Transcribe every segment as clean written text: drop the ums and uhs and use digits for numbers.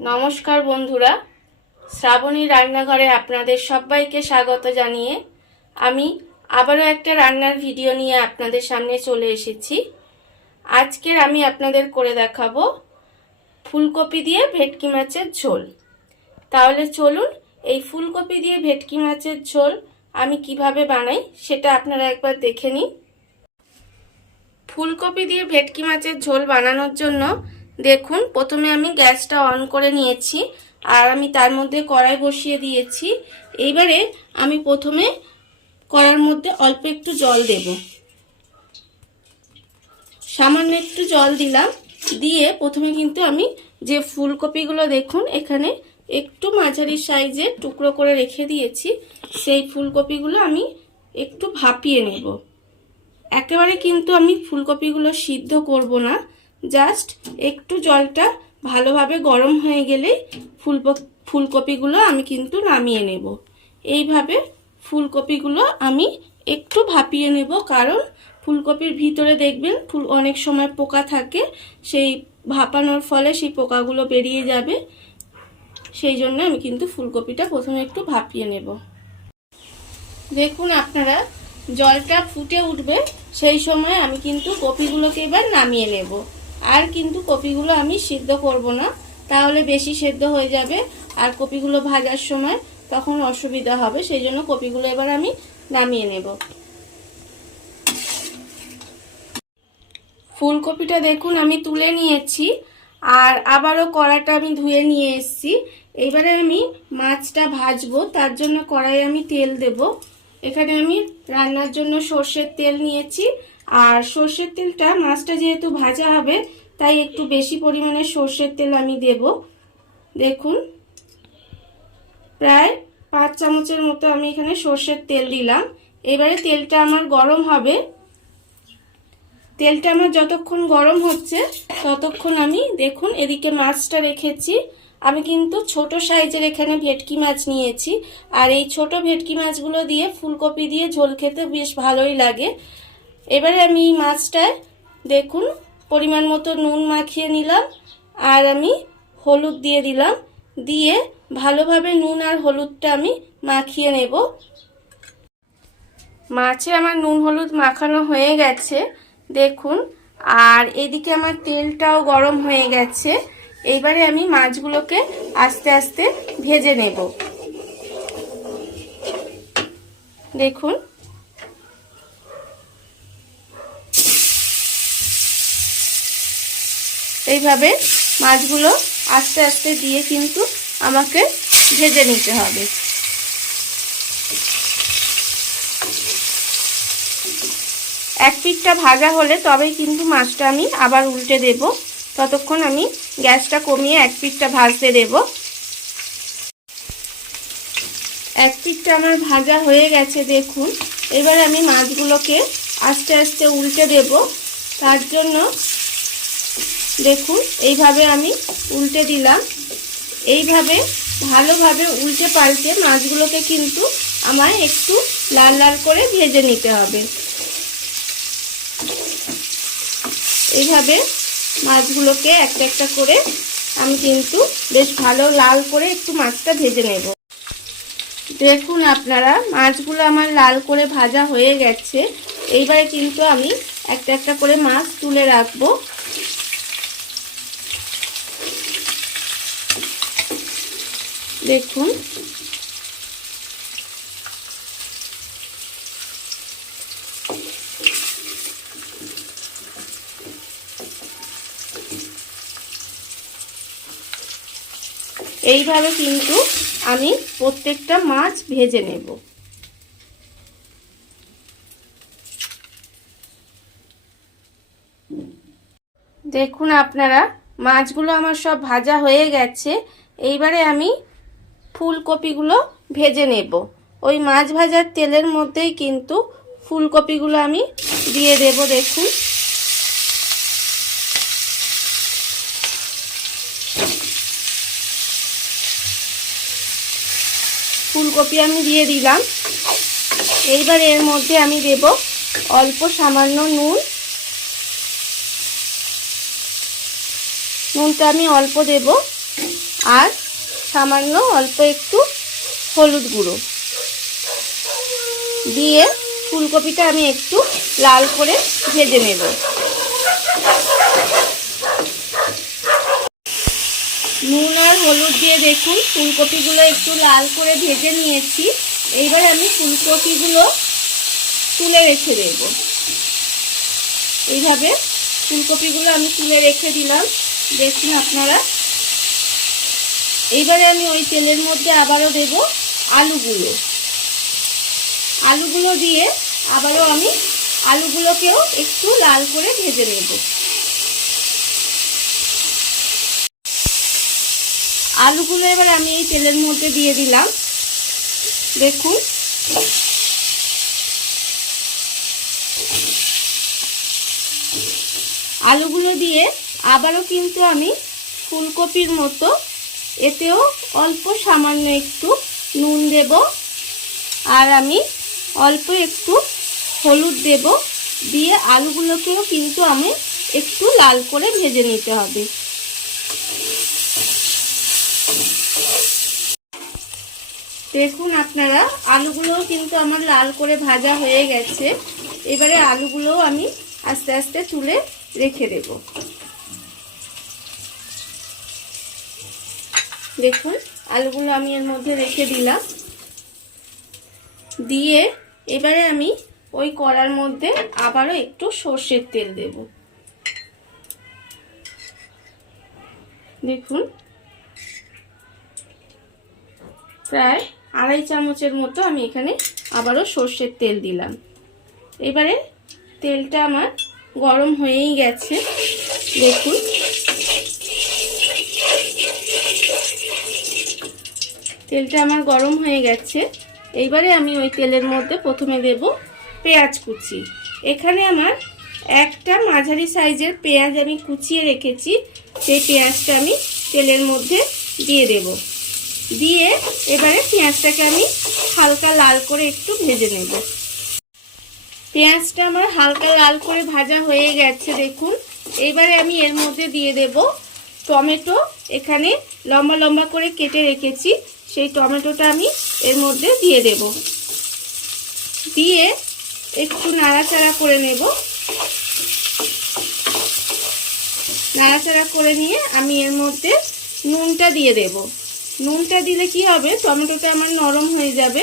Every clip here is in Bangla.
নমস্কার বন্ধুরা, শ্রাবণী রান্নাঘরে আপনাদের সবাইকে স্বাগত জানিয়ে আমি আবারও একটা রান্নার ভিডিও নিয়ে আপনাদের সামনে চলে এসেছি। আজকের আমি আপনাদের করে দেখাবো ফুলকপি দিয়ে ভেটকি মাছের ঝোল। তাহলে চলুন এই ফুলকপি দিয়ে ভেটকি মাছের ঝোল আমি কিভাবে বানাই সেটা আপনারা একবার দেখে নিন। ফুলকপি দিয়ে ভেটকি মাছের ঝোল বানানোর জন্য দেখুন, প্রথমে আমি গ্যাসটা অন করে নিয়েছি আর আমি তার মধ্যে কড়াই বসিয়ে দিয়েছি। এইবারে আমি প্রথমে কড়ার মধ্যে অল্প একটু জল দেব, সামান্য একটু জল দিলাম। দিয়ে প্রথমে কিন্তু আমি যে ফুলকপিগুলো দেখুন এখানে একটু মাঝারি সাইজের টুকরো করে রেখে দিয়েছি, সেই ফুলকপিগুলো আমি একটু ভাপিয়ে নেব। একেবারে কিন্তু আমি ফুলকপিগুলো সিদ্ধ করব না, জাস্ট একটু জলটা ভালোভাবে গরম হয়ে গেলেই ফুলকপিগুলো আমি কিন্তু নামিয়ে নেব। এইভাবে ফুলকপিগুলো আমি একটু ভাপিয়ে নেব, কারণ ফুলকপির ভিতরে দেখবেন অনেক সময় পোকা থাকে, সেই ভাপানোর ফলে সেই পোকাগুলো বেরিয়ে যাবে। সেই জন্য আমি কিন্তু ফুলকপিটা প্রথমে একটু ভাপিয়ে নেব। দেখুন আপনারা, জলটা ফুটে উঠবে, সেই সময় আমি কিন্তু কপিগুলোকে এবার নামিয়ে নেব। আর কিন্তু কপিগুলো আমি সিদ্ধ করব না, তাহলে বেশি সেদ্ধ হয়ে যাবে আর কপিগুলো ভাজার সময় তখন অসুবিধা হবে। সেই জন্য কপিগুলো এবার আমি নামিয়ে নেব। ফুলকপিটা দেখুন আমি তুলে নিয়েছি আর আবারও কড়াটা আমি ধুয়ে নিয়ে এসেছি। এবারে আমি মাছটা ভাজবো, তার জন্য কড়াইয়ে আমি তেল দেব। এখানে আমি রান্নার জন্য সর্ষের তেল নিয়েছি আর সর্ষের তেলটা, মাছটা যেহেতু ভাজা হবে তাই একটু বেশি পরিমাণে সর্ষের তেল আমি দেব। দেখুন প্রায় 5 চামচের মতো আমি এখানে সর্ষের তেল দিলাম। এবারে তেলটা আমার গরম হবে। তেলটা আমার যতক্ষণ গরম হচ্ছে ততক্ষণ আমি দেখুন এদিকে মাছটা রেখেছি। আমি কিন্তু ছোট সাইজের এখানে ভেটকি মাছ নিয়েছি আর এই ছোট ভেটকি মাছগুলো দিয়ে ফুলকপি দিয়ে ঝোল খেতে বেশ ভালোই লাগে। এবারে আমি এই মাছটায় দেখুন পরিমাণ মতো নুন মাখিয়ে নিলাম আর আমি হলুদ দিয়ে দিলাম। দিয়ে ভালোভাবে নুন আর হলুদটা আমি মাখিয়ে নেব। মাছে আমার নুন হলুদ মাখানো হয়ে গেছে দেখুন, আর এদিকে আমার তেলটাও গরম হয়ে গেছে। এইবারে আমি মাছগুলোকে আস্তে আস্তে ভেজে নেব। দেখুন এইভাবে মাছগুলো আস্তে আস্তে দিয়ে কিন্তু আমাকে ভেজে নিতে হবে। এক পিঠটা ভাজা হলে তবেই কিন্তু মাছটা আমি আবার উল্টে দেব। ততক্ষণ আমি গ্যাসটা কমিয়ে এক পিঠটা ভাজতে দেব। এক পিঠটা আমার ভাজা হয়ে গেছে দেখুন। এবার আমি মাছগুলোকে আস্তে আস্তে উল্টে দেব। তার জন্য দেখুন এইভাবে আমি উল্টে দিলাম। এইভাবে ভালোভাবে উল্টে পাল্টে মাছগুলোকে কিন্তু আমায় একটু লাল লাল করে ভেজে নিতে হবে। এইভাবে মাছগুলোকে একটা একটা করে আমি কিন্তু বেশ ভালো লাল করে একটু মাছটা ভেজে নেব। দেখুন আপনারা, মাছগুলো আমার লাল করে ভাজা হয়ে গেছে। এইবারে কিন্তু আমি একটা একটা করে মাছ তুলে রাখবো। দেখুন এইভাবে কিন্তু আমি প্রত্যেকটা মাছ ভেজে নেব। দেখুন আপনারা, মাছগুলো আমার সব ভাজা হয়ে গেছে। এইবারে আমি ফুলকপিগুলো ভেজে নেব। ওই মাছ ভাজার তেলের মধ্যেই কিন্তু ফুলকপিগুলো আমি দিয়ে দেব। দেখুন ফুলকপি আমি দিয়ে দিলাম। এইবার এর মধ্যে আমি দেব অল্প সামান্য নুন। নুনটা আমি অল্প দেব আর সামান্য অল্প একটু হলুদ গুঁড়ো দিয়ে ফুলকপিটা আমি একটু লাল করে ভেজে নেব। নুন আর হলুদ দিয়ে দেখুন ফুলকপিগুলো একটু লাল করে ভেজে নিয়েছি। এইবার আমি ফুলকপিগুলো তুলে রেখে দেব। এইভাবে ফুলকপিগুলো আমি তুলে রেখে দিলাম, দেখুন আপনারা। এইবারে আমি ওই তেলের মধ্যে আবারও দেব আলুগুলো দিয়ে আবারও আমি আলুগুলোকেও একটু লাল করে ভেজে নেব। আলুগুলো এবার আমি এই তেলের মধ্যে দিয়ে দিলাম, দেখুন। আলুগুলো দিয়ে আবারও কিন্তু আমি ফুলকপির মতো এতেও অল্প সামান্য একটু নুন দেব আর আমি অল্প একটু হলুদ দেব, দিয়ে আলুগুলোকেও কিন্তু আমি একটু লাল করে ভেজে নিতে হবে। দেখুন আপনারা আলুগুলোও কিন্তু আমার লাল করে ভাজা হয়ে গেছে। এবারে আলুগুলোও আমি আস্তে আস্তে তুলে রেখে দেব। দেখুন আলুগুলো আমি এর মধ্যে রেখে দিলাম, দিয়ে এবারে আমি ওই কড়ার মধ্যে আবারও একটু সর্ষের তেল দেব। দেখুন প্রায় 2.5 চামচের মতো আমি এখানে আবারও সর্ষের তেল দিলাম। এবারে তেলটা আমার গরম হয়েই গেছে, দেখুন। তেলটা আমার গরম হয়ে গেছে। এইবারে আমি ওই তেলের মধ্যে প্রথমে দেব পেঁয়াজ কুচি। এখানে আমার একটা মাঝারি সাইজের পেঁয়াজ আমি কুচিয়ে রেখেছি, সেই পেঁয়াজটা আমি তেলের মধ্যে দিয়ে দেব। দিয়ে এবারে পেঁয়াজটাকে আমি হালকা লাল করে একটু ভেজে নেব। পেঁয়াজটা আমার হালকা লাল করে ভাজা হয়ে গেছে, দেখুন। এইবারে আমি এর মধ্যে দিয়ে দেব টমেটো। এখানে লম্বা লম্বা করে কেটে রেখেছি, সেই টমেটোটা আমি এর মধ্যে দিয়ে দেব। দিয়ে একটু নাড়াচাড়া করে নেব। নাড়াচাড়া করে নিয়ে আমি এর মধ্যে নুনটা দিয়ে দেব। নুনটা দিলে কি হবে, টমেটোটা আমার নরম হয়ে যাবে।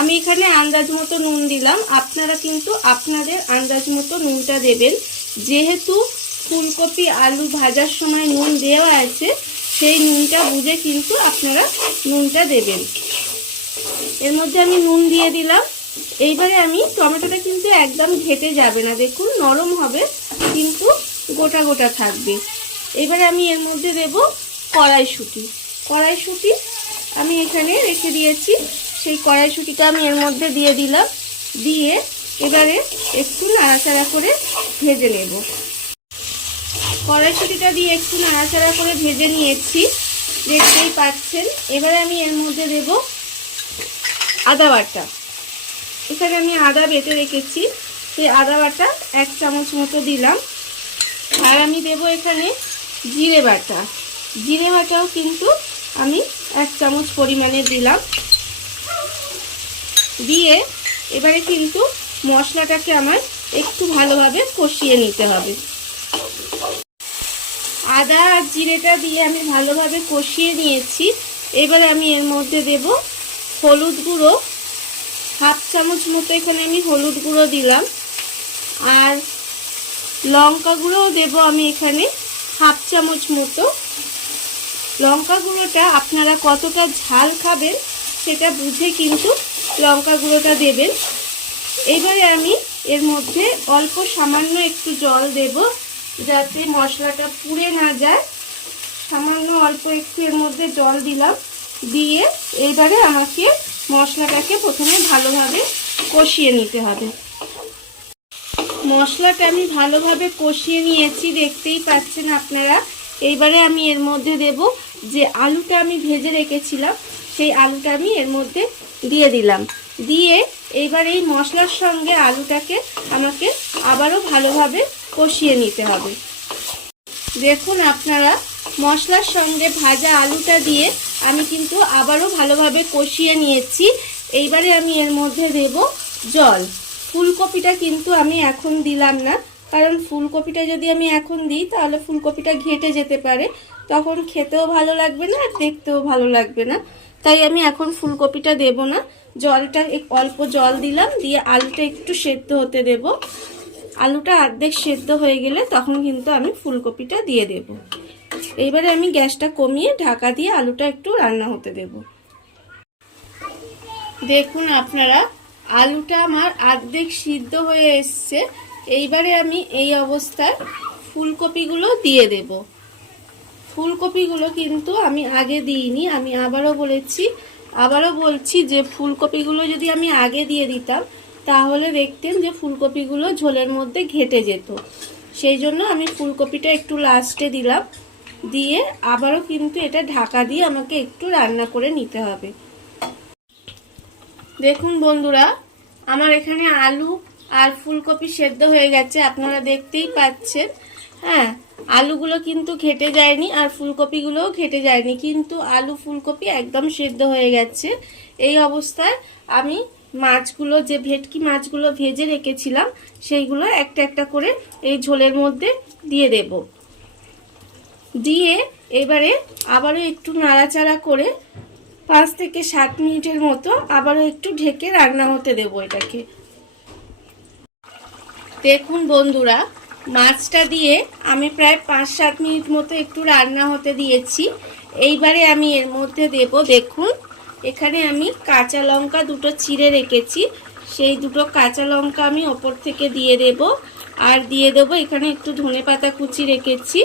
আমি এখানে আন্দাজ মতো নুন দিলাম, আপনারা কিন্তু আপনাদের আন্দাজ মতো নুনটা দেবেন। যেহেতু ফুলকপি আলু ভাজার সময় নুন দেওয়া আছে, সেই নুনটা বুঝে কিন্তু আপনারা নুনটা দেবেন। এর মধ্যে আমি নুন দিয়ে দিলাম। এইবারে আমি টমেটোটা কিন্তু একদম ঘেটে যাবে না, দেখুন নরম হবে কিন্তু গোটা গোটা থাকবে। এবারে আমি এর মধ্যে দেব কড়াইশুঁটি আমি এখানে রেখে দিয়েছি, সেই কড়াইশুঁটিটা আমি এর মধ্যে দিয়ে দিলাম। দিয়ে এবারে একটু নাড়াচাড়া করে ভেজে নেব। কড়াইশুঁটিটা দিয়ে একটু নাড়াচাড়া করে ভেজে নিয়েছি, দেখতেই পাচ্ছেন। এবারে আমি এর মধ্যে দেব আদা বাটা। এখানে আমি আদা বেটে রেখেছি, সেই আদা বাটা 1 চামচ মতো দিলাম। আর আমি দেব এখানে জিরে বাটাও কিন্তু আমি 1 চামচ পরিমাণে দিলাম। দিয়ে এবারে কিন্তু মশলাটাকে আমার একটু ভালোভাবে কষিয়ে নিতে হবে। আদা আর জিরেটা দিয়ে আমি ভালোভাবে কষিয়ে নিয়েছি। এবারে আমি এর মধ্যে দেব হলুদ গুঁড়ো, 1/2 চামচ মতো এখানে আমি হলুদ গুঁড়ো দিলাম। আর লঙ্কা গুঁড়োও দেব আমি এখানে 1/2 চামচ মতো। লঙ্কা গুঁড়োটা আপনারা কতটা ঝাল খাবেন সেটা বুঝে কিন্তু লঙ্কা গুঁড়োটা দেবেন। এবারে আমি এর মধ্যে অল্প সামান্য একটু জল দেব, যাতে মশলাটা পুড়ে না যায়। সামান্য অল্প একটু এর মধ্যে জল দিলাম। দিয়ে এবারে আমাকে মশলাটাকে প্রথমে ভালোভাবে কষিয়ে নিতে হবে। মশলাটা আমি ভালোভাবে কষিয়ে নিয়েছি, দেখতেই পাচ্ছেন আপনারা। এইবারে আমি এর মধ্যে দেব যে আলুটা আমি ভেজে রেখেছিলাম, সেই আলুটা আমি এর মধ্যে দিয়ে দিলাম। দিয়ে এইবার এই মশলার সঙ্গে আলুটাকে আমাকে আবারও ভালোভাবে কষিয়ে নিতে হবে। দেখুন আপনারা মশলার সঙ্গে ভাজা আলুটা দিয়ে আমি কিন্তু আবারও ভালোভাবে কষিয়ে নিয়েছি। এইবারে আমি এর মধ্যে দেব জল। ফুলকপিটা কিন্তু আমি এখন দিলাম না, কারণ ফুলকপিটা যদি আমি এখন দিই তাহলে ফুলকপিটা ঘেটে যেতে পারে, তখন খেতেও ভালো লাগবে না আর দেখতেও ভালো লাগবে না। তাই আমি এখন ফুলকপিটা দেব না। জলটা অল্প জল দিলাম, দিয়ে আলুটা একটু সেদ্ধ হতে দেব। আলুটা অর্ধেক সেদ্ধ হয়ে গেলে তখন কিন্তু আমি ফুলকপিটা দিয়ে দেব। এইবারে আমি গ্যাসটা কমিয়ে ঢাকা দিয়ে আলুটা একটু রান্না হতে দেব। দেখুন আপনারা, আলুটা আমার অর্ধেক সিদ্ধ হয়ে এসছে। এইবারে আমি এই অবস্থায় ফুলকপিগুলো দিয়ে দেব। ফুলকপিগুলো কিন্তু আমি আগে দিইনি, আমি আবারও বলছি যে ফুলকপিগুলো যদি আমি আগে দিয়ে দিতাম তাহলে দেখতেন যে ফুলকপিগুলো ঝোলের মধ্যে ঘেটে যেত। সেই জন্য আমি ফুলকপিটা একটু লাস্টে দিলাম, দিয়ে আবারও কিন্তু এটা ঢাকা দিয়ে আমাকে একটু রান্না করে নিতে হবে। দেখুন বন্ধুরা, আমার এখানে আলু আর ফুলকপি সেদ্ধ হয়ে গেছে, আপনারা দেখতেই পাচ্ছেন। হ্যাঁ, আলুগুলো কিন্তু ঘেটে যায়নি আর ফুলকপিগুলোও ঘেটে যায়নি, কিন্তু আলু ফুলকপি একদম সেদ্ধ হয়ে গেছে। এই অবস্থায় আমি মাছগুলো, যে ভেটকি মাছগুলো ভেজে রেখেছিলাম, সেইগুলো একটা একটা করে এই ঝোলের মধ্যে দিয়ে দেব। দিয়ে এবারে আবারও একটু নাড়াচাড়া করে 5 থেকে 7 মিনিটের মতো আবারও একটু ঢেকে রান্না হতে দেব এটাকে। দেখুন বন্ধুরা, মাছটা দিয়ে আমি প্রায় 5-7 মিনিট মতো একটু রান্না হতে দিয়েছি। এইবারে আমি এর মধ্যে দেব, দেখুন এখানে আমি কাঁচা লঙ্কা দুটো চিড়ে রেখেছি, সেই দুটো কাঁচা লঙ্কা আমি ওপর থেকে দিয়ে দেব। আর দিয়ে দেবো এখানে একটু ধনেপাতা কুচি রেখেছি,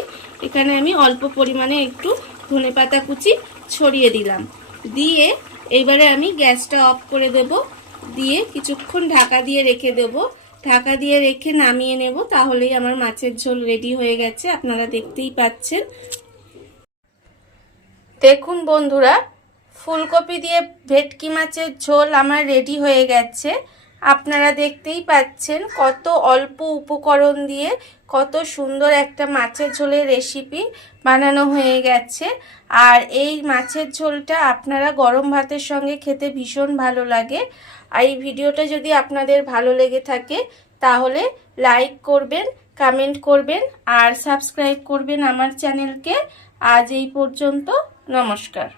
এখানে আমি অল্প পরিমাণে একটু ধনেপাতা কুচি ছড়িয়ে দিলাম। দিয়ে এইবারে আমি গ্যাসটা অফ করে দেব, দিয়ে কিছুক্ষণ ঢাকা দিয়ে রেখে দেব। ঢাকা দিয়ে রেখে নামিয়ে নেব, তাহলেই আমার মাছের ঝোল রেডি হয়ে গেছে, আপনারা দেখতেই পাচ্ছেন। দেখুন বন্ধুরা, ফুলকপি দিয়ে ভেটকি মাছের ঝোল আমার রেডি হয়ে গেছে। আপনারা দেখতেই পাচ্ছেন কত অল্প উপকরণ দিয়ে কত সুন্দর একটা মাছের ঝোলের রেসিপি বানানো হয়ে গেছে। আর এই মাছের ঝোলটা আপনারা গরম ভাতের সঙ্গে খেতে ভীষণ ভালো লাগে। আর এই ভিডিওটা যদি আপনাদের ভালো লেগে থাকে তাহলে লাইক করবেন, কমেন্ট করবেন আর সাবস্ক্রাইব করবেন আমার চ্যানেলকে। আজ এই পর্যন্ত, নমস্কার।